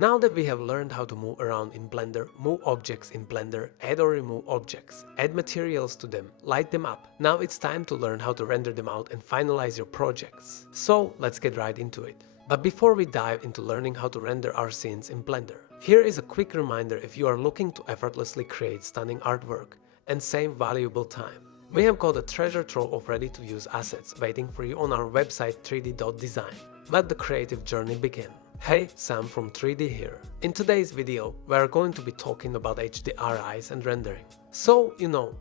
Now that we have learned how to move around in Blender, move objects in Blender, add or remove objects, add materials to them, light them up, now it's time to learn how to render them out and finalize your projects. So let's get right into it. But before we dive into learning how to render our scenes in Blender, here is a quick reminder if you are looking to effortlessly create stunning artwork and save valuable time. We have got a treasure trove of ready-to-use assets waiting for you on our website 3d.design. Let the creative journey begin. Hey, Sam from 3D here. In today's video, we are going to be talking about HDRIs and rendering. So,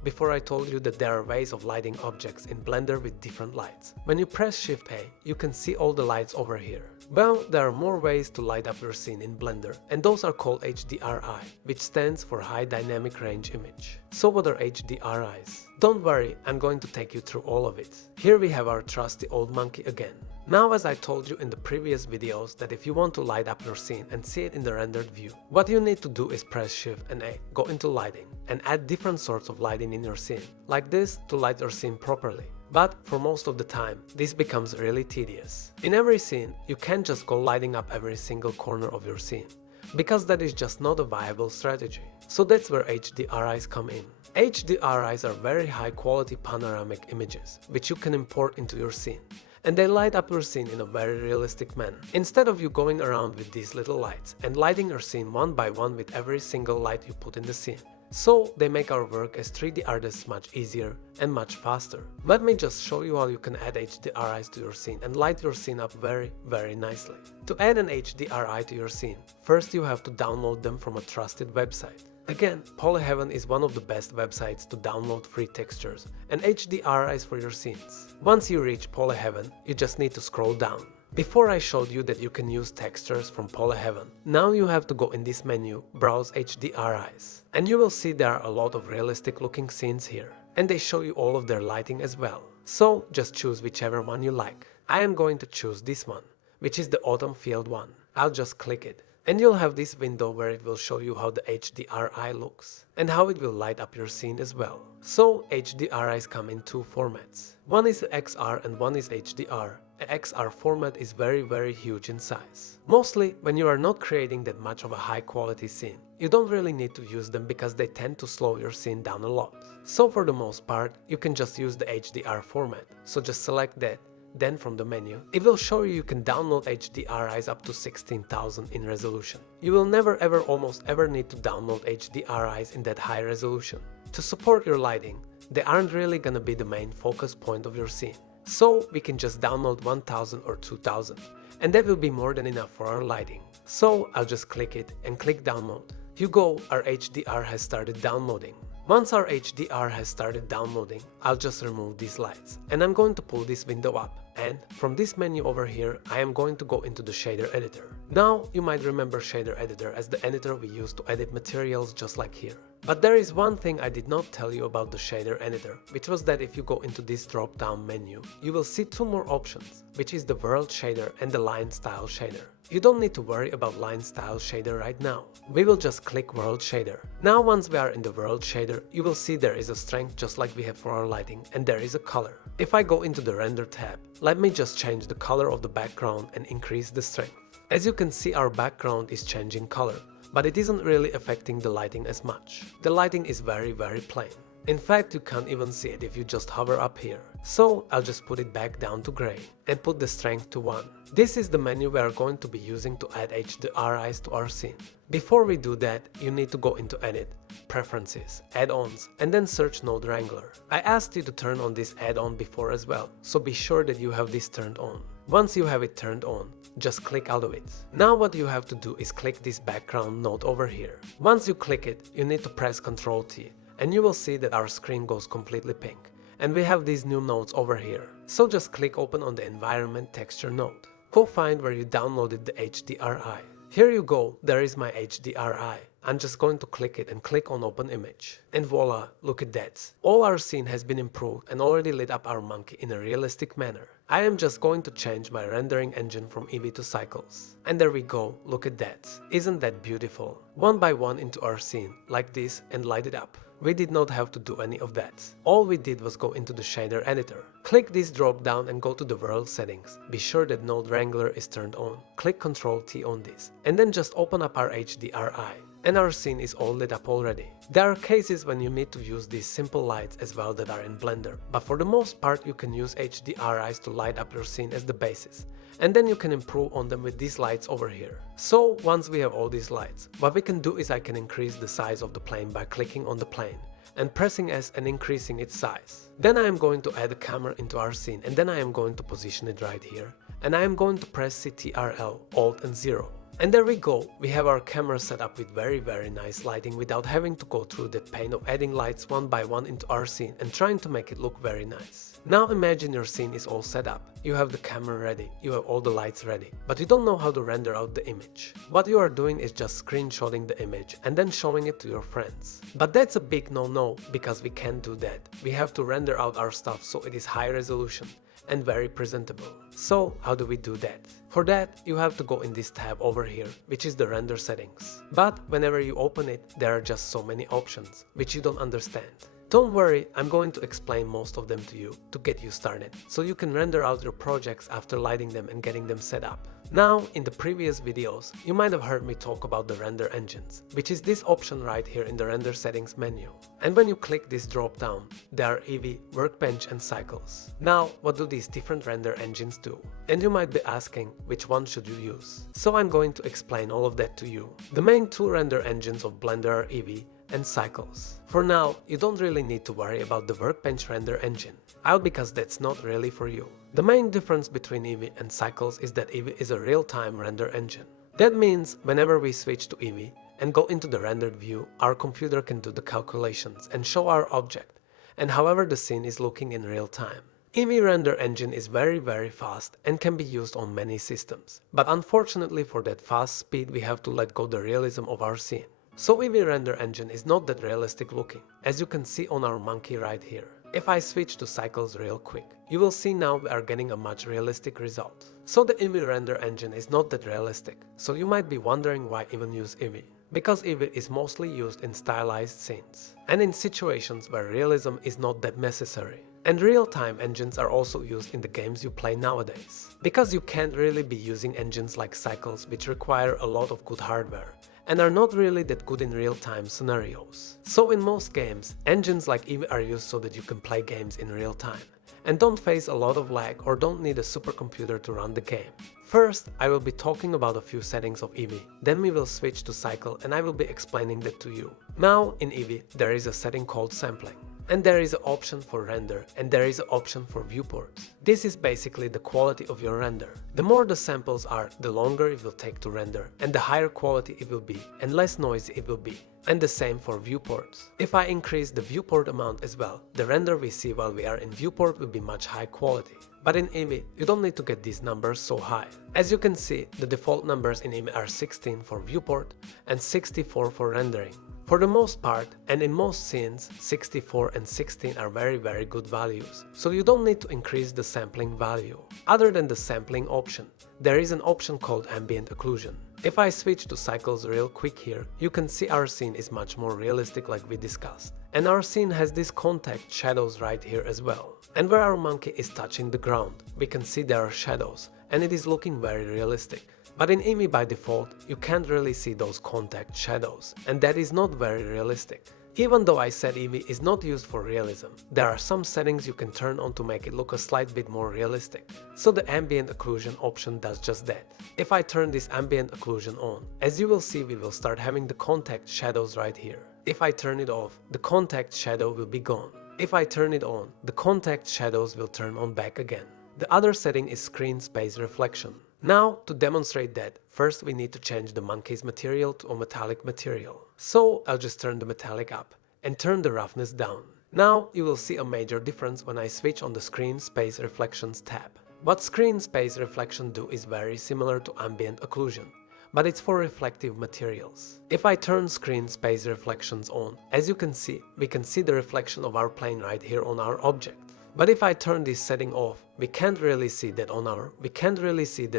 before I told you that there are ways of lighting objects in Blender with different lights. When you press Shift A, you can see all the lights over here. Well, there are more ways to light up your scene in Blender, and those are called HDRI, which stands for High Dynamic Range Image. So what are HDRIs? Don't worry, I'm going to take you through all of it. Here we have our trusty old monkey again. Now, as I told you in the previous videos that if you want to light up your scene and see it in the rendered view, what you need to do is press Shift and A, go into lighting, and add different sorts of lighting in your scene, like this to light your scene properly. But for most of the time, this becomes really tedious. In every scene, you can't just go lighting up every single corner of your scene, because that is just not a viable strategy. So that's where HDRIs come in. HDRIs are very high quality panoramic images, which you can import into your scene. And they light up your scene in a very realistic manner. Instead of you going around with these little lights and lighting your scene one by one with every single light you put in the scene. So they make our work as 3D artists much easier and much faster. Let me just show you how you can add HDRIs to your scene and light your scene up very nicely. To add an HDRI to your scene, first you have to download them from a trusted website. Again, Polyheaven is one of the best websites to download free textures and HDRIs for your scenes. Once you reach Polyheaven, you just need to scroll down. Before I showed you that you can use textures from Polyheaven, now you have to go in this menu, Browse HDRIs. And you will see there are a lot of realistic looking scenes here. And they show you all of their lighting as well. So just choose whichever one you like. I am going to choose this one, which is the Autumn Field one. I'll just click it. And you'll have this window where it will show you how the HDRI looks and how it will light up your scene as well. So HDRIs come in two formats. One is XR and one is HDR. The XR format is very huge in size. Mostly when you are not creating that much of a high quality scene, you don't really need to use them because they tend to slow your scene down a lot. So for the most part, you can just use the HDR format. So just select that. Then from the menu, it will show you can download HDRIs up to 16,000 in resolution. You will never almost ever need to download HDRIs in that high resolution. To support your lighting, they aren't really gonna be the main focus point of your scene. So we can just download 1000 or 2000, and that will be more than enough for our lighting. So I'll just click it and click download. You go, our HDR has started downloading. Once our HDR has started downloading, I'll just remove these lights and I'm going to pull this window up, and from this menu over here I am going to go into the shader editor. Now you might remember shader editor as the editor we use to edit materials just like here. But there is one thing I did not tell you about the shader editor, which was that if you go into this drop down menu, you will see two more options, which is the world shader and the line style shader. You don't need to worry about line style shader right now. We will just click world shader. Now once we are in the world shader, you will see there is a strength just like we have for our lighting, and there is a color. If I go into the render tab, let me just change the color of the background and increase the strength. As you can see, our background is changing color, but it isn't really affecting the lighting as much. The lighting is very plain. In fact, you can't even see it if you just hover up here. So I'll just put it back down to gray and put the strength to 1. This is the menu we are going to be using to add HDRIs to our scene. Before we do that, you need to go into Edit, Preferences, Add-ons, and then search Node Wrangler. I asked you to turn on this add-on before as well, so be sure that you have this turned on. Once you have it turned on, just click out of it. Now what you have to do is click this background node over here. Once you click it, you need to press Ctrl T, and you will see that our screen goes completely pink. And we have these new nodes over here. So just click open on the environment texture node. Go find where you downloaded the HDRI. Here you go, there is my HDRI. I'm just going to click it and click on open image. And voila, look at that. All our scene has been improved and already lit up our monkey in a realistic manner. I am just going to change my rendering engine from Eevee to Cycles. And there we go, look at that. Isn't that beautiful? One by one into our scene, like this, and light it up. we did not have to do any of that. All we did was go into the shader editor. Click this drop down and go to the world settings. Be sure that node wrangler is turned on. Click Ctrl T on this and then just open up our HDRI. And our scene is all lit up already. There are cases when you need to use these simple lights as well that are in Blender, but for the most part you can use HDRIs to light up your scene as the basis, and then you can improve on them with these lights over here. So once we have all these lights, what we can do is I can increase the size of the plane by clicking on the plane and pressing S and increasing its size. Then I am going to add a camera into our scene and then I am going to position it right here, and I am going to press Ctrl, Alt and 0. And there we go, we have our camera set up with very nice lighting without having to go through that pain of adding lights one by one into our scene and trying to make it look very nice. Now imagine your scene is all set up, you have the camera ready, you have all the lights ready, but you don't know how to render out the image. What you are doing is just screenshotting the image and then showing it to your friends. But that's a big no-no, because we can't do that. We have to render out our stuff so it is high resolution and very presentable. So how do we do that? For that, you have to go in this tab over here, which is the render settings. But whenever you open it, there are just so many options, which you don't understand. Don't worry, I'm going to explain most of them to you to get you started, so you can render out your projects after lighting them and getting them set up. Now, in the previous videos, you might have heard me talk about the render engines, which is this option right here in the render settings menu. And when you click this drop down, there are Eevee, Workbench and Cycles. Now, what do these different render engines do? And you might be asking, which one should you use? So I'm going to explain all of that to you. The main two render engines of Blender are Eevee and Cycles. For now, you don't really need to worry about the Workbench render engine, because that's not really for you. The main difference between Eevee and Cycles is that Eevee is a real-time render engine. That means whenever we switch to Eevee and go into the rendered view, our computer can do the calculations and show our object, and however the scene is looking in real time. Eevee render engine is very fast and can be used on many systems, but unfortunately for that fast speed we have to let go the realism of our scene. So Eevee render engine is not that realistic looking, as you can see on our monkey right here. If I switch to Cycles real quick, you will see now we are getting a much realistic result. So the Eevee render engine is not that realistic, so you might be wondering why even use Eevee. Because Eevee is mostly used in stylized scenes, and in situations where realism is not that necessary. And real-time engines are also used in the games you play nowadays. Because you can't really be using engines like Cycles, which require a lot of good hardware and are not really that good in real-time scenarios. So in most games, engines like Eevee are used so that you can play games in real time and don't face a lot of lag or don't need a supercomputer to run the game. First, I will be talking about a few settings of Eevee, then we will switch to Cycle and I will be explaining that to you. Now in Eevee there is a setting called sampling. And there is an option for render and there is an option for viewports. This is basically the quality of your render. The more the samples are, the longer it will take to render and the higher quality it will be and less noisy it will be. And the same for viewports. If I increase the viewport amount as well, the render we see while we are in viewport will be much high quality. But in Eevee, you don't need to get these numbers so high. As you can see, the default numbers in Eevee are 16 for viewport and 64 for rendering. For the most part, and in most scenes, 64 and 16 are very good values, so you don't need to increase the sampling value. Other than the sampling option, there is an option called ambient occlusion. If I switch to Cycles real quick here, you can see our scene is much more realistic like we discussed. And our scene has these contact shadows right here as well. And where our monkey is touching the ground, we can see there are shadows, and it is looking very realistic. But in Eevee by default, you can't really see those contact shadows, and that is not very realistic. Even though I said Eevee is not used for realism, there are some settings you can turn on to make it look a slight bit more realistic. So the ambient occlusion option does just that. If I turn this ambient occlusion on, as you will see we will start having the contact shadows right here. If I turn it off, the contact shadow will be gone. If I turn it on, the contact shadows will turn on back again. The other setting is screen space reflection. Now, to demonstrate that, first we need to change the monkey's material to a metallic material. So I'll just turn the metallic up and turn the roughness down. Now you will see a major difference when I switch on the Screen Space Reflections tab. What Screen Space Reflection do is very similar to ambient occlusion, but it's for reflective materials. If I turn Screen Space Reflections on, as you can see, we can see the reflection of our plane right here on our object. But if I turn this setting off, we can't really see that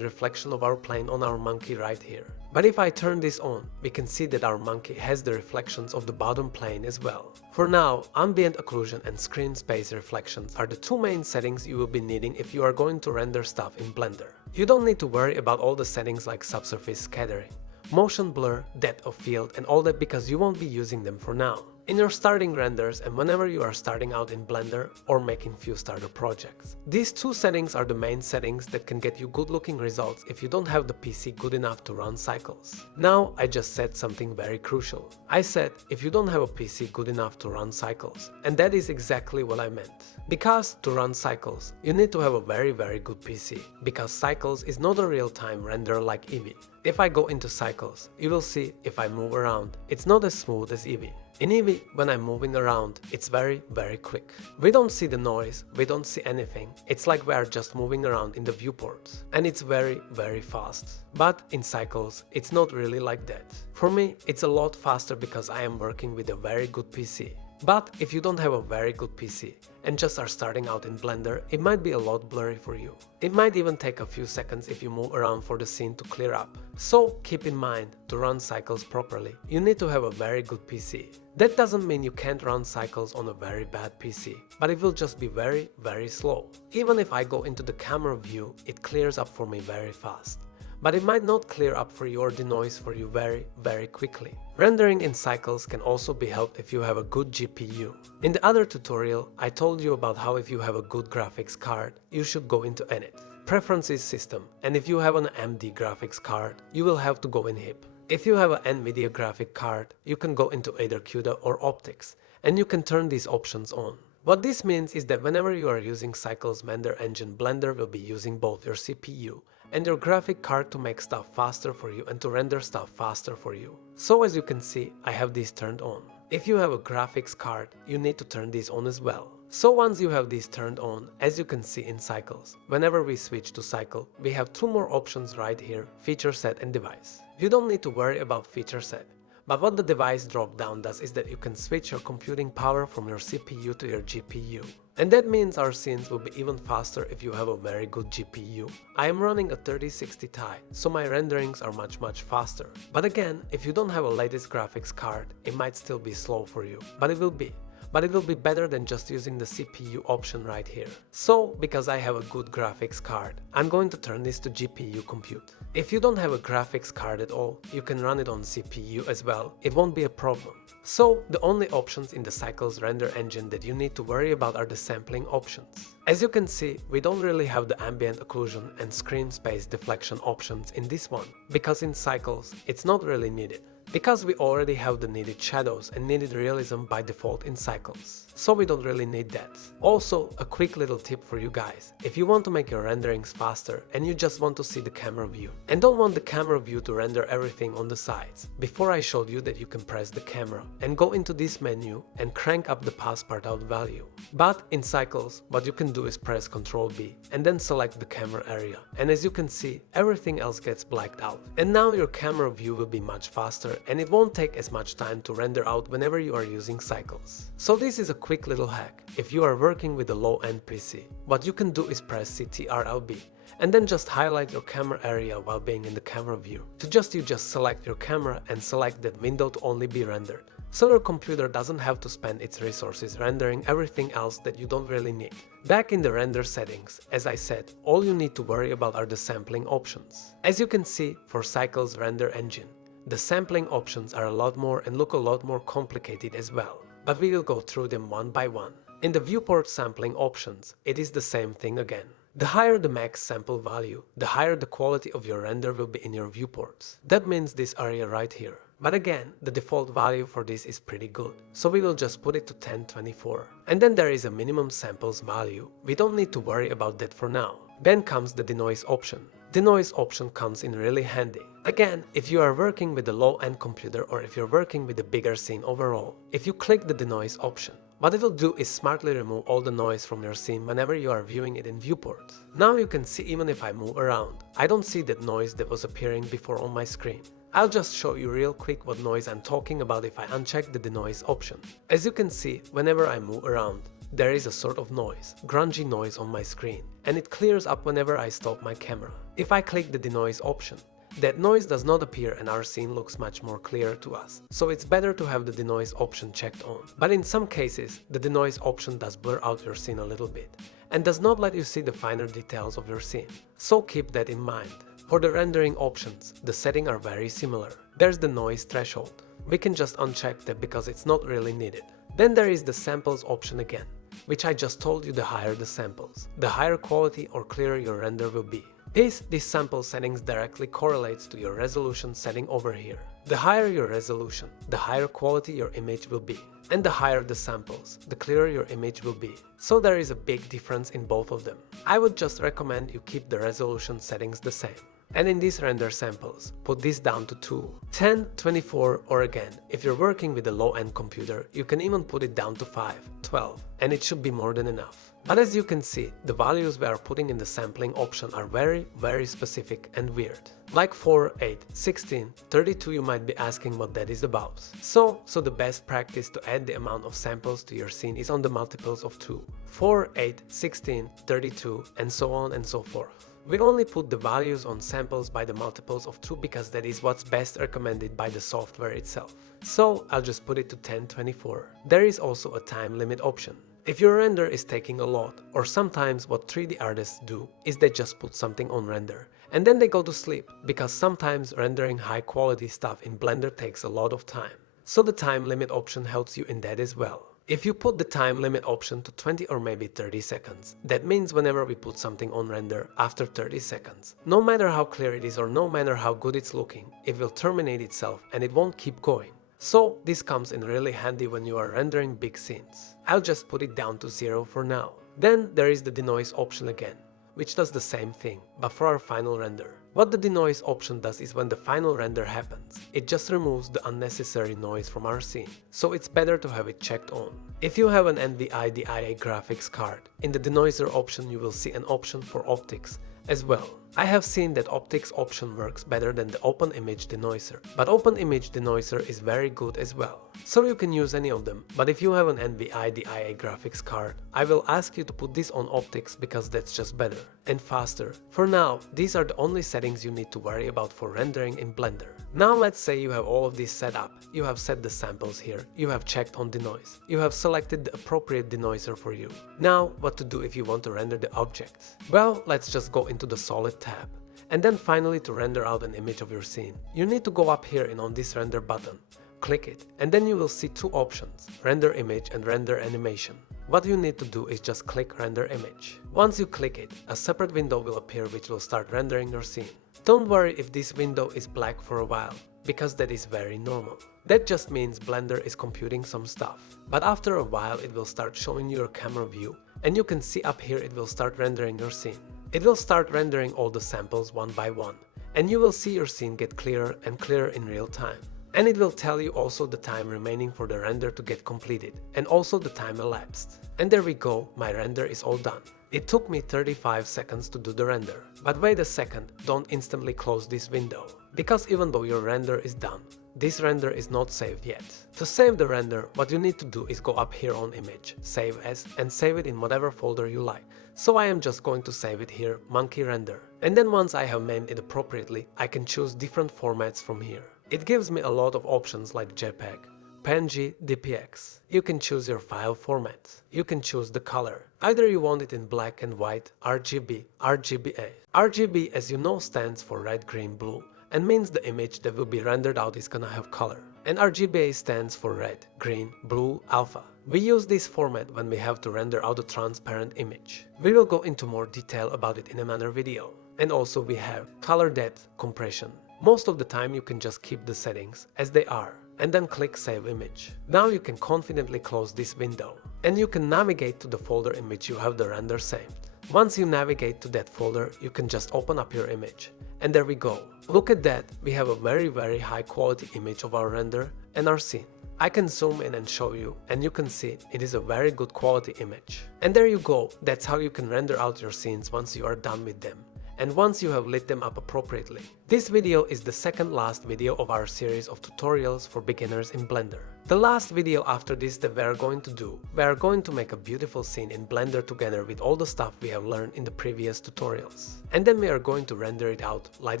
reflection of our plane on our monkey right here. But if I turn this on, we can see that our monkey has the reflections of the bottom plane as well. For now, ambient occlusion and screen space reflections are the two main settings you will be needing if you are going to render stuff in Blender. You don't need to worry about all the settings like subsurface scattering, motion blur, depth of field and all that because you won't be using them for now. In your starting renders and whenever you are starting out in Blender or making few starter projects. These two settings are the main settings that can get you good looking results if you don't have the PC good enough to run cycles. Now I just said something very crucial. I said if you don't have a PC good enough to run cycles, and that is exactly what I meant. Because to run cycles, you need to have a very good PC, because cycles is not a real-time render like Eevee. If I go into cycles, you will see if I move around, it's not as smooth as Eevee. In Eevee, when I'm moving around, it's very quick. We don't see the noise, we don't see anything, it's like we are just moving around in the viewports. And it's very fast. But in cycles, it's not really like that. For me, it's a lot faster because I am working with a very good PC. But if you don't have a very good PC and just are starting out in Blender, it might be a lot blurry for you. It might even take a few seconds if you move around for the scene to clear up. So keep in mind, to run cycles properly, you need to have a very good PC. That doesn't mean you can't run cycles on a very bad PC, but it will just be very slow. Even if I go into the camera view, it clears up for me very fast. But it might not clear up for you or denoise for you very quickly. Rendering in cycles can also be helped if you have a good GPU. In the other tutorial, I told you about how if you have a good graphics card, you should go into Edit, Preferences System, and if you have an AMD graphics card, you will have to go in HIP. If you have an NVIDIA graphic card, you can go into either CUDA or Optics, and you can turn these options on. What this means is that whenever you are using Cycles render engine, Blender will be using both your CPU and your graphic card to make stuff faster for you and to render stuff faster for you. So as you can see, I have these turned on. If you have a graphics card, you need to turn these on as well. So once you have these turned on, as you can see in Cycles, whenever we switch to Cycle, we have two more options right here, Feature Set and Device. You don't need to worry about Feature Set. But what the device drop down does is that you can switch your computing power from your CPU to your GPU. And that means our scenes will be even faster if you have a very good GPU. I am running a 3060 Ti, so my renderings are much faster. But again, if you don't have a latest graphics card, it might still be slow for you, but it will be. But it will be better than just using the CPU option right here. So, because I have a good graphics card, I'm going to turn this to GPU compute. If you don't have a graphics card at all, you can run it on CPU as well, it won't be a problem. So, the only options in the Cycles render engine that you need to worry about are the sampling options. As you can see, we don't really have the ambient occlusion and screen space deflection options in this one, because in Cycles, it's not really needed. Because we already have the needed shadows and needed realism by default in Cycles, so we don't really need that. Also, a quick little tip for you guys, if you want to make your renderings faster and you just want to see the camera view and don't want the camera view to render everything on the sides, before I showed you that you can press the camera and go into this menu and crank up the passepartout value. But in Cycles, what you can do is press Ctrl B and then select the camera area, and as you can see, everything else gets blacked out. And now your camera view will be much faster and it won't take as much time to render out whenever you are using Cycles. So this is a quick little hack. If you are working with a low-end PC, what you can do is press Ctrl+B and then just highlight your camera area while being in the camera view. You just select your camera and select that window to only be rendered, so your computer doesn't have to spend its resources rendering everything else that you don't really need. Back in the render settings, as I said, all you need to worry about are the sampling options. As you can see, for Cycles render engine, the sampling options are a lot more and look a lot more complicated as well, but we will go through them one by one. In the viewport sampling options, it is the same thing again. The higher the max sample value, the higher the quality of your render will be in your viewports. That means this area right here. But again, the default value for this is pretty good, so we will just put it to 1024. And then there is a minimum samples value. We don't need to worry about that for now. Then comes the denoise option. Denoise option comes in really handy. Again, if you are working with a low-end computer or if you're working with a bigger scene overall, if you click the denoise option, what it will do is smartly remove all the noise from your scene whenever you are viewing it in viewport. Now you can see even if I move around, I don't see that noise that was appearing before on my screen. I'll just show you real quick what noise I'm talking about if I uncheck the denoise option. As you can see, whenever I move around, there is a sort of noise, grungy noise on my screen, and it clears up whenever I stop my camera. If I click the denoise option, that noise does not appear and our scene looks much more clear to us. So it's better to have the denoise option checked on. But in some cases, the denoise option does blur out your scene a little bit and does not let you see the finer details of your scene. So keep that in mind. For the rendering options, the settings are very similar. There's the noise threshold. We can just uncheck that because it's not really needed. Then there is the samples option again, which I just told you, the higher the samples, the higher quality or clearer your render will be. This sample settings directly correlates to your resolution setting over here. The higher your resolution, the higher quality your image will be. And the higher the samples, the clearer your image will be. So there is a big difference in both of them. I would just recommend you keep the resolution settings the same. And in these render samples, put this down to 2, 10, 24, or again, if you're working with a low-end computer, you can even put it down to 5, 12, and it should be more than enough. But as you can see, the values we are putting in the sampling option are very specific and weird. Like 4, 8, 16, 32, you might be asking what that is about. So the best practice to add the amount of samples to your scene is on the multiples of 2, 4, 8, 16, 32, and so on and so forth. We only put the values on samples by the multiples of 2 because that is what's best recommended by the software itself. So I'll just put it to 1024. There is also a time limit option. If your render is taking a lot, or sometimes what 3D artists do is they just put something on render and then they go to sleep, because sometimes rendering high quality stuff in Blender takes a lot of time. So the time limit option helps you in that as well. If you put the time limit option to 20 or maybe 30 seconds, that means whenever we put something on render after 30 seconds, no matter how clear it is or no matter how good it's looking, it will terminate itself and it won't keep going. So this comes in really handy when you are rendering big scenes. I'll just put it down to 0 for now. Then there is the denoise option again, which does the same thing, but for our final render. What the denoise option does is when the final render happens, it just removes the unnecessary noise from our scene, so it's better to have it checked on. If you have an HDRI graphics card, in the denoiser option you will see an option for optics as well. I have seen that optics option works better than the open image denoiser, but open image denoiser is very good as well. So you can use any of them, but if you have an HDRI graphics card, I will ask you to put this on optics because that's just better and faster. For now, these are the only settings you need to worry about for rendering in Blender. Now let's say you have all of this set up, you have set the samples here, you have checked on denoise, you have selected the appropriate denoiser for you. Now what to do if you want to render the objects? Well, let's just go into the solid tab. And then finally, to render out an image of your scene, you need to go up here and on this render button, click it, and then you will see two options, render image and render animation. What you need to do is just click render image. Once you click it, a separate window will appear which will start rendering your scene. Don't worry if this window is black for a while, because that is very normal. That just means Blender is computing some stuff. But after a while it will start showing you your camera view, and you can see up here it will start rendering your scene. It will start rendering all the samples one by one, and you will see your scene get clearer and clearer in real time. And it will tell you also the time remaining for the render to get completed, and also the time elapsed. And there we go, my render is all done. It took me 35 seconds to do the render. But wait a second, don't instantly close this window. Because even though your render is done, this render is not saved yet. To save the render, what you need to do is go up here on image, save as, and save it in whatever folder you like. So I am just going to save it here, monkey render. And then once I have named it appropriately, I can choose different formats from here. It gives me a lot of options like JPEG, PNG, DPX. You can choose your file format. You can choose the color. Either you want it in black and white, RGB, RGBA. RGB, as you know, stands for red, green, blue, and means the image that will be rendered out is gonna have color. And RGBA stands for red, green, blue, alpha. We use this format when we have to render out a transparent image. We will go into more detail about it in another video. And also we have color depth, compression. Most of the time you can just keep the settings as they are and then click Save Image. Now you can confidently close this window and you can navigate to the folder in which you have the render saved. Once you navigate to that folder, you can just open up your image. And there we go. Look at that, we have a very high quality image of our render and our scene. I can zoom in and show you, and you can see it is a very good quality image. And there you go, that's how you can render out your scenes once you are done with them. and once you have lit them up appropriately. This video is the second last video of our series of tutorials for beginners in Blender. The last video after this that we are going to make a beautiful scene in Blender together with all the stuff we have learned in the previous tutorials. And then we are going to render it out, light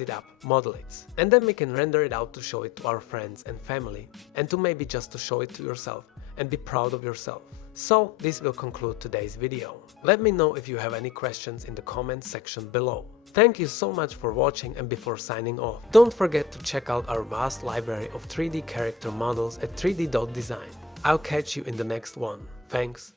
it up, model it. And then we can render it out to show it to our friends and family, and to maybe just to show it to yourself and be proud of yourself. So this will conclude today's video. Let me know if you have any questions in the comments section below. Thank you so much for watching, and before signing off, don't forget to check out our vast library of 3D character models at 3D.design. I'll catch you in the next one. Thanks.